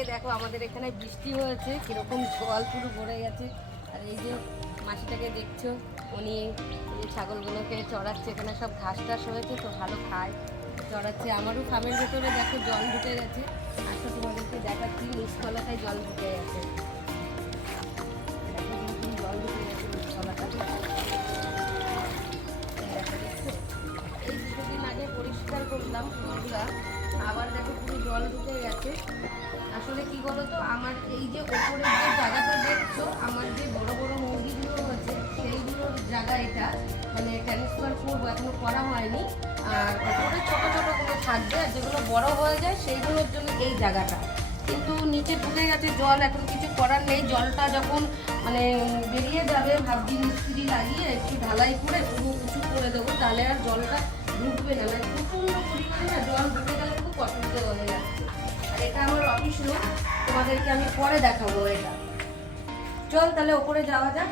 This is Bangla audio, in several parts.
আগে দেখো আমাদের এখানে বৃষ্টি হয়েছে, কীরকম জল পুরো ভরে গেছে। আর এই যে মাসিটাকে দেখছো, উনি এই ছাগলগুলোকে চড়াচ্ছে, এখানে সব ঘাস টাস হয়েছে তো ভালো খায়, চড়াচ্ছে। আমারও ফার্মের ভেতরে দেখো জল ঢুকে গেছে, আসো তোমাদেরকে দেখাচ্ছি, নিচতলাটায় জল ঢুকে গেছে। দেখো কিরকম জল ঢুকে গেছে নিচতলাটা। এই কিছুদিন আগে পরিষ্কার করলাম বন্ধুরা, আবার দেখো পুরো জল ঢুকে গেছে। আসলে কি বলতো, আমার এই যে ওপরের যে জায়গাটা দেখছো, আমার যে বড় বড় মুরগিগুলো আছে সেইগুলোর জায়গা এটা, মানে ট্রান্সফার করবো, এখনো করা হয়নি। আর ওপরে ছোটো ছোটোগুলো থাকবে, আর যেগুলো বড় হয়ে যায় সেইগুলোর জন্য এই জায়গাটা। কিন্তু নিচে ঢুকে গেছে জল, এখন কিছু করার নেই। জলটা যখন মানে বেরিয়ে যাবে ভাবছি মিস্ত্রি লাগিয়ে একটু ঢালাই করে পুরো উঁচু করে দেবো, তাহলে আর জলটা ঢুকবে না। মানে প্রচণ্ড পরিমাণে না জল ঢুকে গেলে খুব অসুবিধা হয়ে যাচ্ছে। আর এটা আমার অফিস রুম, তোমাদেরকে আমি পরে দেখাবো এটা। চল তাহলে ওপরে যাওয়া যাক।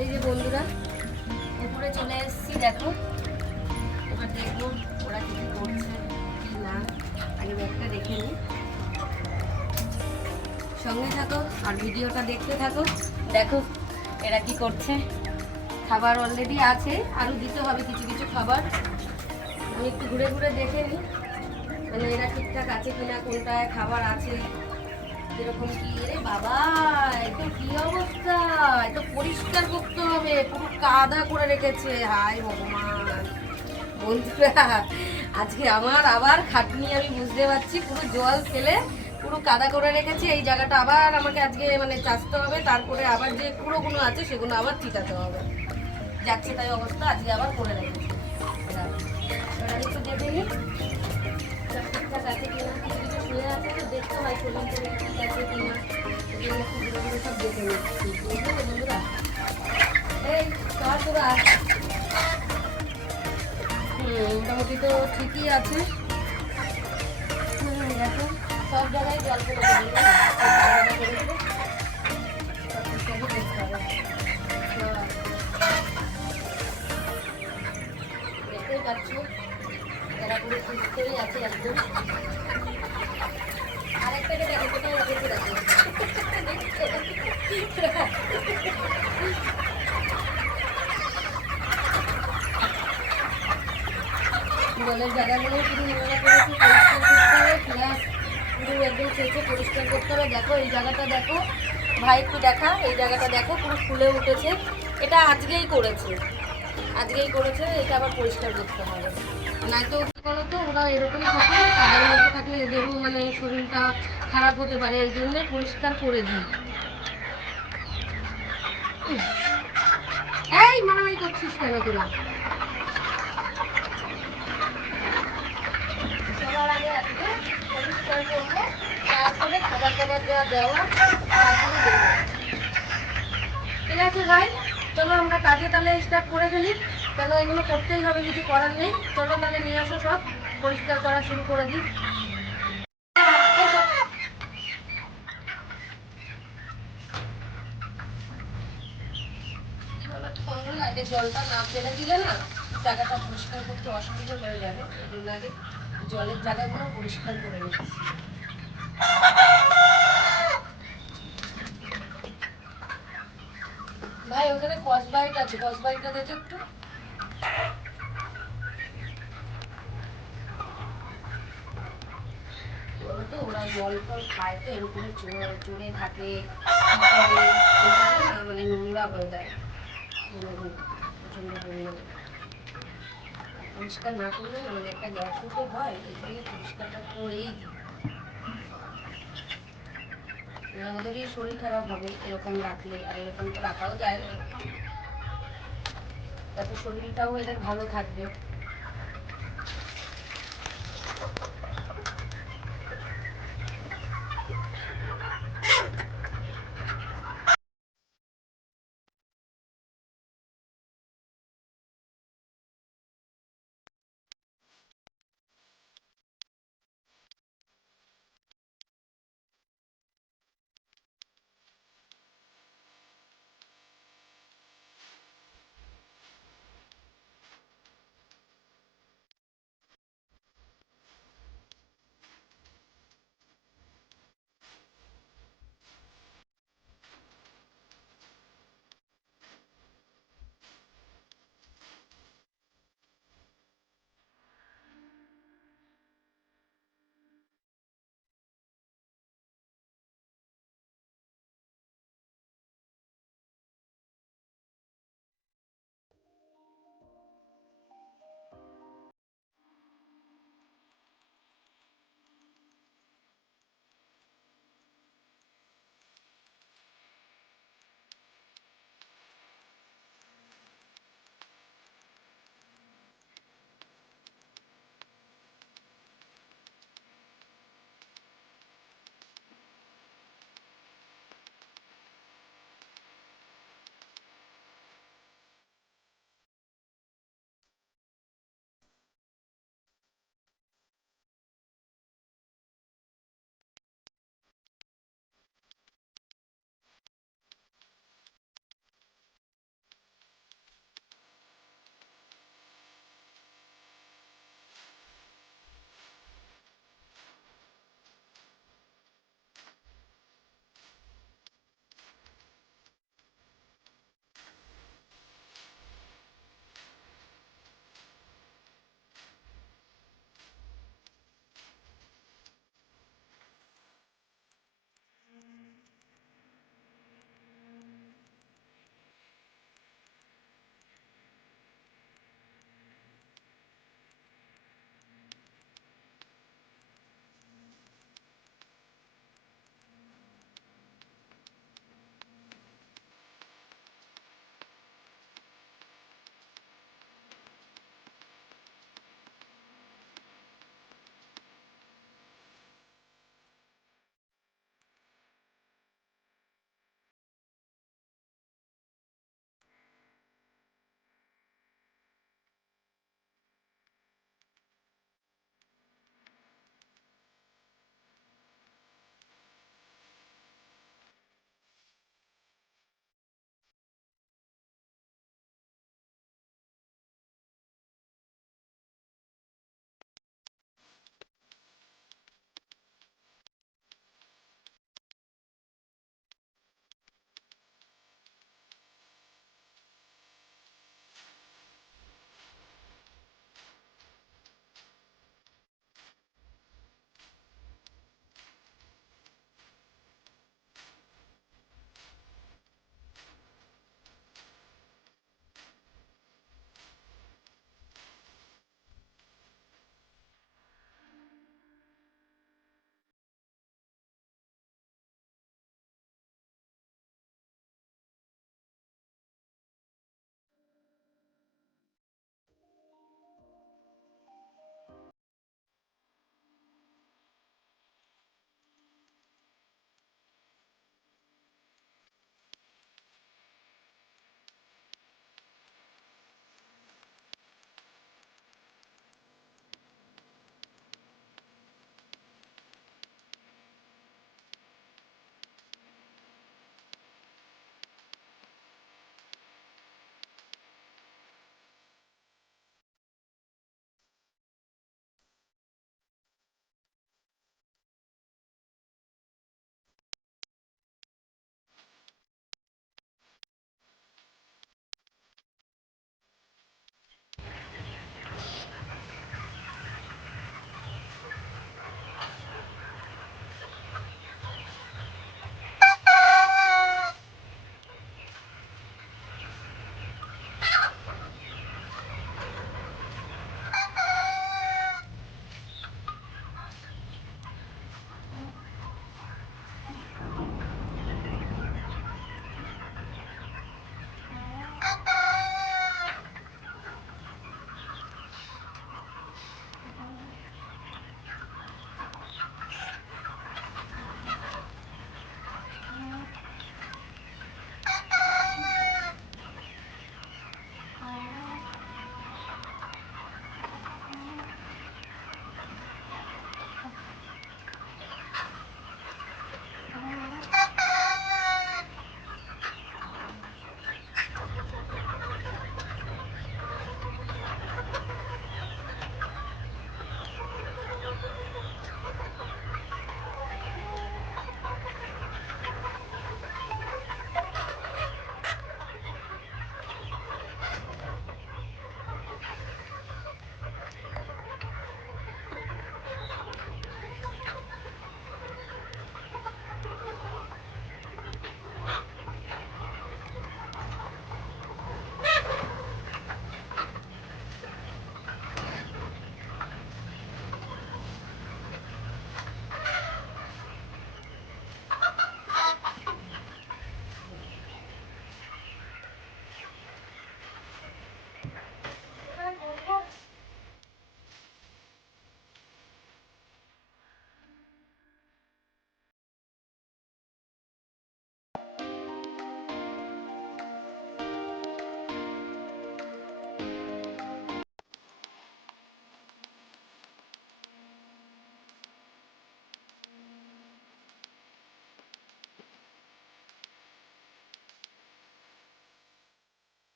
এই যে বন্ধুরা উপরে চলে এসেছি, দেখো এবার দেখবো ওরা কিছু করছে কি না, আগে ব্যাগটা দেখে নিই। সঙ্গে থাকো আর ভিডিওটা দেখতে থাকো। দেখো এরা কি করছে। খাবার অলরেডি আছে, আরও দিতে হবে কিছু কিছু খাবার। আমি একটু ঘুরে ঘুরে দেখে নিই, মানে এরা ঠিকঠাক আছে কিনা, কোনটায় খাবার আছে, এরকম কি। রে বাবা, এটা কি অবস্থা, এটা পরিষ্কার করতে হবে, পুরো কাদা করে রেখেছে। হায় ভগবান বন্ধুরা, আজকে আমার আবার খাটনি, আমি বুঝতে পারছি। পুরো জল ফেলে পুরো কাদা করে রেখেছি। এই জায়গাটা আবার আমাকে আজকে মানে চাষতে হবে, তারপরে আবার যে কুড়োগুলো আছে সেগুলো আবার ঠিকাতে হবে। যাচ্ছে তাই অবস্থা, আজকে আবার করে রেখেছি। এবার আমি একটু দেখে নিই সব ঠিকঠাক আছে কিনা। কিছু কিছু শুয়ে আছে তো দেখতে হয় শরীর টরীর ঠিক আছে কিনা, এগুলো একটু ঘুরে ঘুরে সব দেখে নিচ্ছি, বুঝলে বন্ধুরা। এই চল তোরা। মোটামুটি তো ঠিকই আছে। দেখো সব জায়গায় জল করে দেবে, করে দেবে, সব ঠিকঠাকই দেখতে হবে। দেখতেই পাচ্ছি এরা পুরো সুস্থই আছে একদম। আরেকটাকে দেখো কোথায় রেখেছে, দেখো জলের জায়গাগুলো পুরো নোংরা করেছি, পরিষ্কার করতে হবে, প্লাস পুরো একদম ছেঁচে পরিষ্কার করতে হবে। দেখো এই জায়গাটা দেখো ভাই, একটু দেখা, এই জায়গাটা দেখো পুরো ফুলে উঠেছে। এটা আজকেই করেছে, আজকেই করেছে, এটা আবার পরিষ্কার করতে হবে। নয়তো কি বলো তো, ওরা এরকম থাকে, তাদের মধ্যে থাকলে এদেরও মানে শরীরটা খারাপ হতে পারে, এই জন্য পরিষ্কার করে দিই। এই মারামারি করছিস কেন তোরা? সবার আগে আজকে পরিষ্কার করবো, তারপরে খাবার দাবার যা দেওয়া তারপরে দেবো। ঠিক আছে ভাই, চলো আমরা কাজে তাহলে স্টার্ট করে ফেলি। কেন এগুলো করতেই হবে, কিছু করার নেই। চলো তাহলে নিয়ে আসো, সব পরিষ্কার করা শুরু করে দিই। আগে জলটা না ফেলে দিলে না জায়গাটা পরিষ্কার করতে অসুবিধা হয়ে যাবে, এই জন্য আগে জলের জায়গাগুলো পরিষ্কার করে নিচ্ছি। ভাই ওখানে কসবাইট আছে, কসবাইটটা দেখো একটু। বলতো ওরা জল টল খায় তো এরকম চড়ে থাকে, মানে নোংরা হয়ে যায় প্রচন্ড পরিমাণে। পরিষ্কার না করলে মানে একটা গ্যাস উঠে হয়, এই জন্য পরিষ্কারটা করেই দিই। আমাদেরই শরীর খারাপ হবে এরকম রাখলে, আর এরকম তো রাখাও যায় না, তাতে শরীরটাও এদের ভালো থাকবে।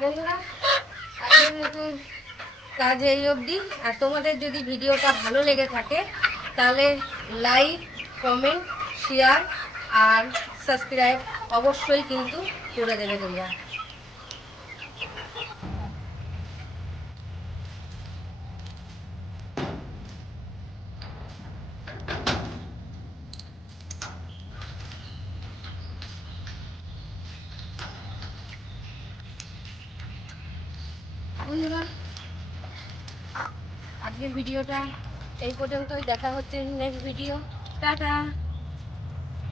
বন্ধুরা আজকের মতন কাজ এই অবধি। আর তোমাদের যদি ভিডিওটা ভালো লেগে থাকে তাহলে লাইক, কমেন্ট, শেয়ার আর সাবস্ক্রাইব অবশ্যই কিন্তু করে দেবে তোমরা। বন্ধুরা আজকের ভিডিওটা এই পর্যন্তই, দেখা হচ্ছে নেক্সট ভিডিও। টাটা।